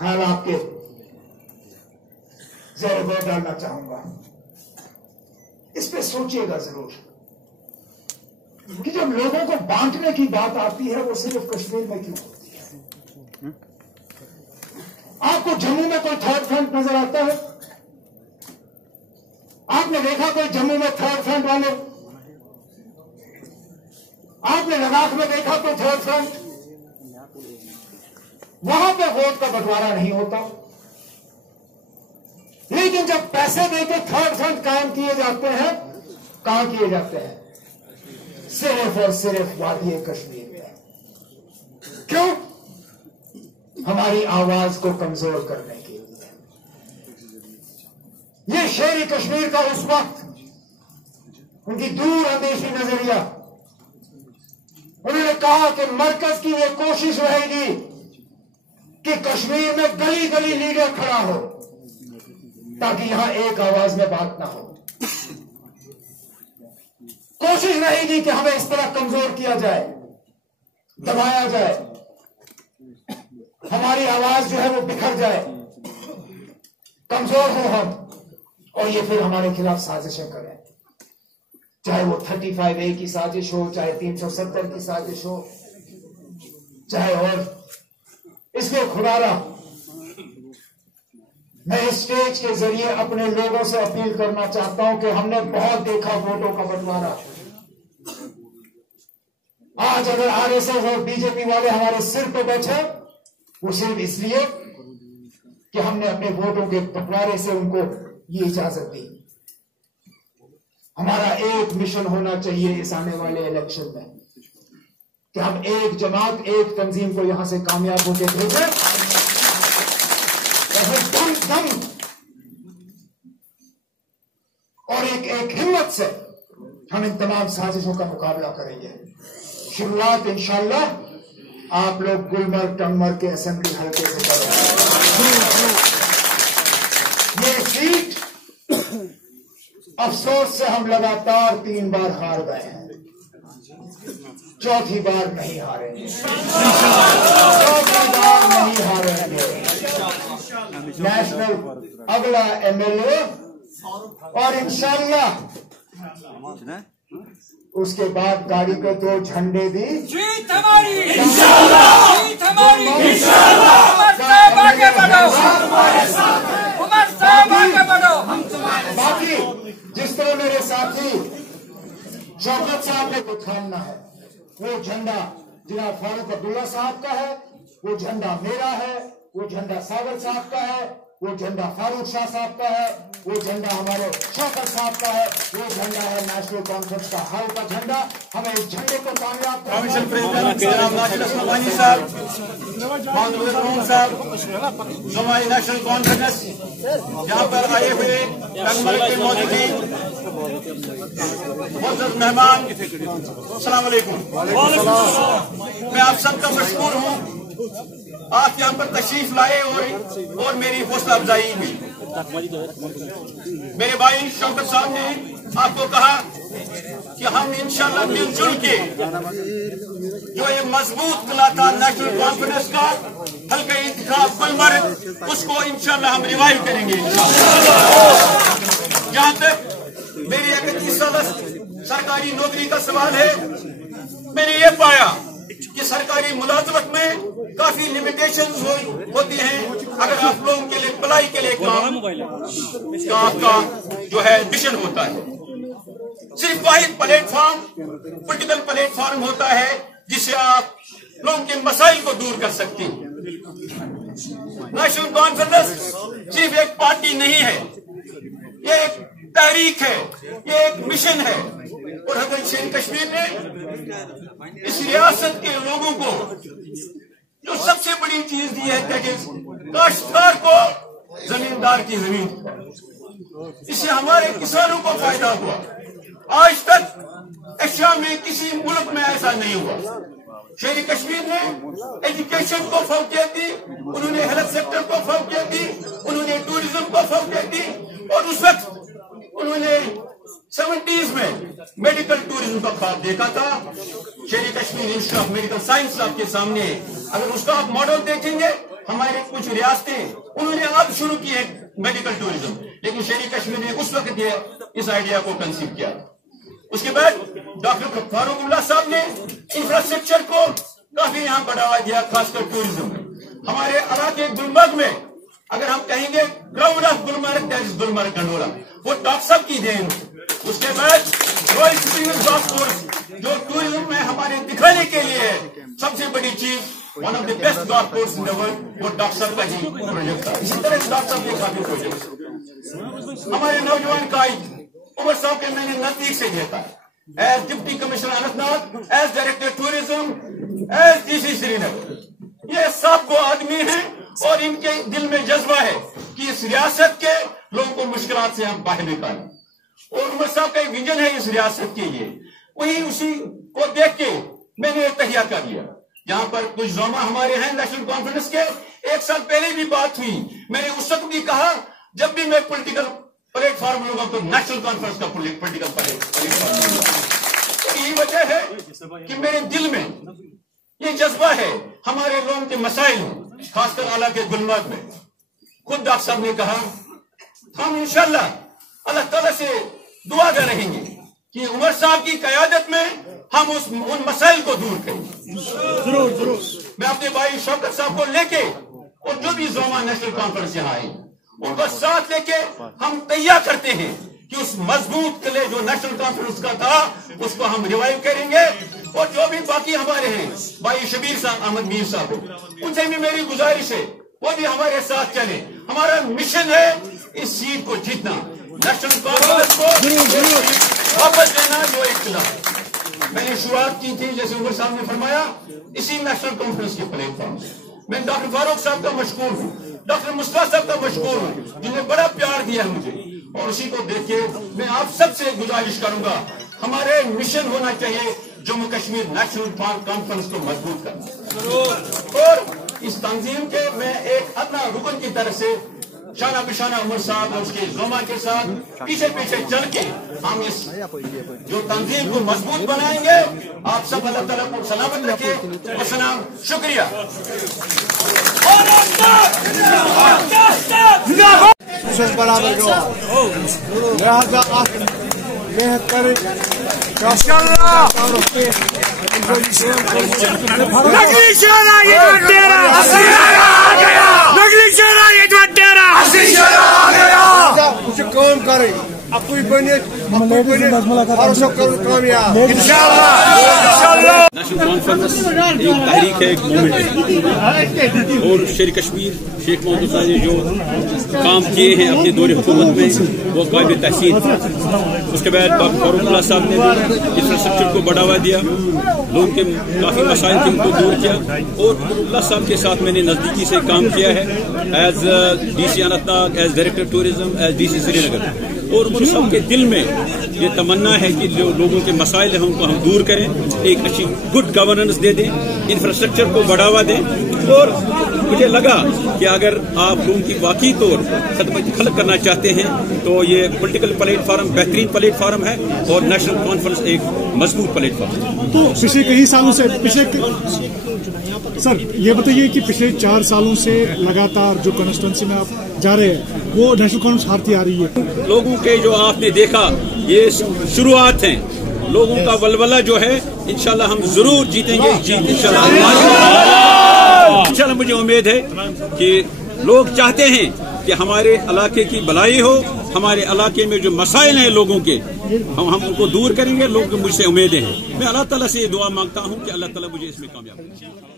خیالات کے زیر غور ڈالنا چاہوں گا. اس پہ سوچئے گا ضرور کہ جب لوگوں کو بانٹنے کی بات آتی ہے وہ صرف کشمیر میں کیوں ہوتی ہے؟ آپ کو جموں میں کوئی تھرڈ فرنٹ نظر آتا ہے؟ آپ نے دیکھا کوئی جموں میں تھرڈ فرنٹ والے؟ آپ نے لداخ میں دیکھا کوئی تھرڈ فرنٹ؟ وہاں پہ ووٹ کا بٹوارا نہیں ہوتا. لیکن جب پیسے دے کے تھرڈ فرنٹ قائم کیے جاتے ہیں، کہاں کیے جاتے ہیں؟ صرف اور صرف وادی کشمیر میں. کیوں؟ ہماری آواز کو کمزور کرنے کے لیے. یہ شیری کشمیر کا اس وقت ان کی دور اندیشی نظریہ، انہوں نے کہا کہ مرکز کی یہ کوشش رہے گی کہ کشمیر میں گلی گلی لیڈر کھڑا ہو تاکہ یہاں ایک آواز میں بات نہ ہو. کوشش رہے گی کہ ہمیں اس طرح کمزور کیا جائے، دبایا جائے، ہماری آواز جو ہے وہ بکھر جائے، کمزور ہو ہم، اور یہ پھر ہمارے خلاف سازشیں کریں. چاہے وہ 35A کی سازش ہو، چاہے 370 کی سازش ہو، چاہے اور. اس لیے خدا را میں اس اسٹیج کے ذریعے اپنے لوگوں سے اپیل کرنا چاہتا ہوں کہ ہم نے بہت دیکھا ووٹوں کا بٹوارا. آج اگر RSS اور BJP والے ہمارے سر پہ بیٹھے وہ صرف اس لیے کہ ہم نے اپنے ووٹوں کے بٹوارے سے ان کو یہ اجازت دی. ہمارا ایک مشن ہونا چاہیے اس آنے والے الیکشن میں کہ ہم ایک جماعت، ایک تنظیم کو یہاں سے کامیاب ہو کے بھیجیں اور دم دم اور ایک ہمت سے ہم ان تمام سازشوں کا مقابلہ کریں گے. شروعات انشاءاللہ آپ لوگ گلمرگ ٹنگمرگ کے اسمبلی حلقے سے کریں. یہ سیٹ افسوس سے ہم لگاتار 3 بار ہار گئے ہیں، 4تھی بار نہیں ہاریں گے، 4تھی بار نہیں ہاریں گے. نیشنل اگلا MLA اور انشاءاللہ اس کے بعد گاڑی پہ 2 جھنڈے دی. جیت ہماری انشاءاللہ، جیت ہماری انشاءاللہ. عمر صاحب آگے بڑھو، عمر صاحب آگے بڑھو. باقی جس طرح میرے ساتھی شوکت صاحب نے کو تھامنا ہے، وہ جھنڈا جناب فاروق عبداللہ صاحب کا ہے، وہ جھنڈا میرا ہے، وہ جھنڈا ساگر صاحب کا ہے، وہ جھنڈا فاروق شاہ صاحب کا ہے، وہ جھنڈا ہمارے شوکت صاحب کا ہے، وہ جھنڈا ہے نیشنل کانفرنس کا حل کا جھنڈا. ہمیں اس جھنڈے کو کامیاب کمیشن پریزیڈنٹ جناب ناصر اسماعیلی صاحب، محمد روم صاحب، صوبائی نیشنل کانفرنس یہاں پر آئے ہوئے ٹنگمرگ کے موجودین معزز مہمان، السلام علیکم. میں آپ سب کا مشکور ہوں آپ یہاں پر تشریف لائے اور میری حوصلہ افزائی ہوئی. میرے بھائی شوکت صاحب نے آپ کو کہا کہ ہم انشاءاللہ مل جل کے جو یہ مضبوط قلعہ تھا نیشنل کانفرنس کا حلقہ انتخاب گلمرگ، اس کو انشاءاللہ ہم ریوائیو کریں گے. جہاں تک میری 31 سالہ سرکاری نوکری کا سوال ہے، میں نے یہ پایا کہ سرکاری ملازمت میں کافی لمیٹیشنز ہوتی ہیں. اگر آپ لوگوں کے لیے بلائی کے لیے کام کا جو ہے مشن ہوتا ہے، صرف واحد plate form political plate form ہوتا ہے جس سے آپ لوگوں کے مسائل کو دور کر سکتے ہیں. نیشنل کانفرنس صرف ایک پارٹی نہیں ہے، یہ ایک تحریک ہے، یہ ایک مشن ہے. اور حضرت شیر کشمیر نے اس ریاست کے لوگوں کو جو سب سے بڑی چیز دی ہے کہ کاشتکار کو زمیندار کی زمین، اس سے ہمارے کسانوں کو فائدہ ہوا. آج تک ایشیا میں کسی ملک میں ایسا نہیں ہوا. شہری کشمیر نے ایجوکیشن کو فوقیت دی، انہوں نے ہیلتھ سیکٹر کو فوقیت دی، انہوں نے ٹورزم کو فوقیت دی، اور اس وقت انہوں نے 70s میں میڈیکل ٹورزم کا خواب دیکھا تھا. شہری Kashmir institute of medical science آپ کے سامنے، اگر اس کا آپ ماڈل دیکھیں گے ہمارے کچھ ریاستیں انہوں نے اب شروع کی ہے میڈیکل ٹورزم، لیکن شہری کشمیر نے اس وقت اس آئیڈیا کو کنسیو کیا۔ اس کے بعد ڈاکٹر فاروق اللہ صاحب نے انفراسٹرکچر کو کافی یہاں بڑھاوا دیا، خاص کر ٹورزم میں۔ ہمارے علاقے گلمرگ میں اگر ہم کہیں گے crowd of Gulmarg, that is Gulmarg gondola, وہ ڈاکٹر صاحب کی دین۔ اس کے بعد رائل اسپرنگز گولف کورس جو ٹورزم میں ہمارے دکھانے کے لیے ہے سب سے بڑی چیز، one of the best golf course in the world, وہ ڈاکٹر صاحب کا ہی پروجیکٹ تھا۔ اسی طرح ڈاکٹر صاحب کے کافی پروجیکٹ ہمارے نوجوان قائد عمر صاحب کے میں نے نزدیک سے دیکھا as deputy commissioner Anantnag, as director tourism, as D C Srinagar. یہ سب وہ آدمی ہیں اور ان کے دل میں جذبہ ہے کہ اس ریاست کے لوگوں کو مشکلات سے ہم باہر نکالیں، اور عمر صاحب کا ایک ویژن ہے اس ریاست کے لیے۔ وہی اسی کو دیکھ کے میں نے تہیہ کر لیا۔ جہاں پر کچھ زوما ہمارے ہیں نیشنل کانفرنس کے، 1 سال پہلے بھی بات ہوئی، میں نے اس وقت بھی کہا جب بھی میں پولیٹیکل پلیٹ فارم لوں گا تو نیشنل کانفرنس کا پولیٹیکل پلیٹ فارم لوں گا۔ یہی وجہ ہے کہ میرے دل میں یہ جذبہ ہے ہمارے لوگوں کے مسائل ہیں، خاص کر علاقے گلمرگ میں۔ خود ڈاکٹر صاحب نے کہا ہم انشاءاللہ اللہ تعالیٰ سے دعا کر رہیں گے کہ عمر صاحب کی قیادت میں ہم ان مسائل کو دور کریں۔ ضرور میں اپنے بھائی شوکت صاحب کو لے کے اور جو بھی زوما نیشنل کانفرنس یہاں آئی ان کو ساتھ لے کے ہم تیار کرتے ہیں کہ اس مضبوط قلعے جو نیشنل کانفرنس کا تھا اس کو ہم ریوائیو کریں گے۔ اور جو بھی باقی ہمارے ہیں بھائی شبیر صاحب، احمد میر صاحب، ان سے بھی میری گزارش ہے وہ بھی ہمارے ساتھ چلیں۔ ہمارا مشن ہے اس سیٹ کو جیتنا، نیشنل کانفرنس کو واپس لینا جو ایک قلعہ ہے۔ میں نے شروعات کی تھی جیسے عمر صاحب نے فرمایا اسی نیشنل کانفرنس کے پلیٹ فارم سے۔ میں ڈاکٹر فاروق صاحب کا مشکور ہوں، ڈاکٹر مصطفیٰ صاحب کا مشکور ہوں جنہیں بڑا پیار دیا ہے مجھے، اور اسی کو دیکھ کے میں آپ سب سے گزارش کروں گا ہمارے مشن ہونا چاہیے جموں کشمیر نیشنل کانفرنس کو مضبوط کرنا۔ اور اس تنظیم کے میں ایک ادنا رکن کی طرح سے شانہ بشانہ عمر صاحب اور اس کے زوما کے ساتھ پیچھے پیچھے چل کے ہم اس جو تنظیم کو مضبوط بنائیں گے۔ آپ سب اللہ تعالیٰ کو سلامت رکھے۔ السلام، شکریہ۔ محنت کریں کام کریں، اپنی بنت کامیاب نیشنل کانفرنس ایک تحریک ہے، ایک موومنٹ ہے، اور شیر کشمیر شیخ محمود صاحب نے جو کام کیے ہیں اپنے دور حکومت میں وہ قابل تحسین۔ اس کے بعد ڈاکٹر فاروق اللہ صاحب نے انفراسٹرکچر کو بڑھاوا دیا، لوگوں کے کافی مسائل تھے ان کو دور کیا، اور اللہ صاحب کے ساتھ میں نے نزدیکی سے کام کیا ہے as D C Anantnag, as director tourism, as D C Srinagar. اور عمر صاحب کے دل میں یہ تمنا ہے کہ جو لوگوں کے مسائل ہیں ان کو ہم دور کریں، ایک اچھی گڈ گورننس دے دیں، انفراسٹرکچر کو بڑھاوا دیں۔ اور مجھے لگا کہ اگر آپ لوگوں کی واقعی طور خدمت خلق کرنا چاہتے ہیں تو یہ پولیٹیکل پلیٹ فارم بہترین پلیٹ فارم ہے، اور نیشنل کانفرنس ایک مضبوط پلیٹ فارم ہے۔ تو پچھلے کئی سالوں سے سر یہ بتائیے کہ پچھلے 4 سالوں سے لگاتار جو کانسٹیٹوئنسی میں آپ جا رہے ہیں وہ نیشنل کانفرنس ہارتی آ رہی ہے۔ لوگوں کے جو آپ نے دیکھا یہ شروعات ہیں، لوگوں کا ولولہ جو ہے انشاءاللہ ہم ضرور جیتیں گے، جیت انشاءاللہ مجھے امید ہے کہ لوگ چاہتے ہیں کہ ہمارے علاقے کی بھلائی ہو، ہمارے علاقے میں جو مسائل ہیں لوگوں کے ہم ان کو دور کریں گے۔ لوگ مجھ سے امیدیں ہیں، میں اللہ تعالیٰ سے یہ دعا مانگتا ہوں کہ اللہ تعالیٰ مجھے اس میں کامیاب کرے۔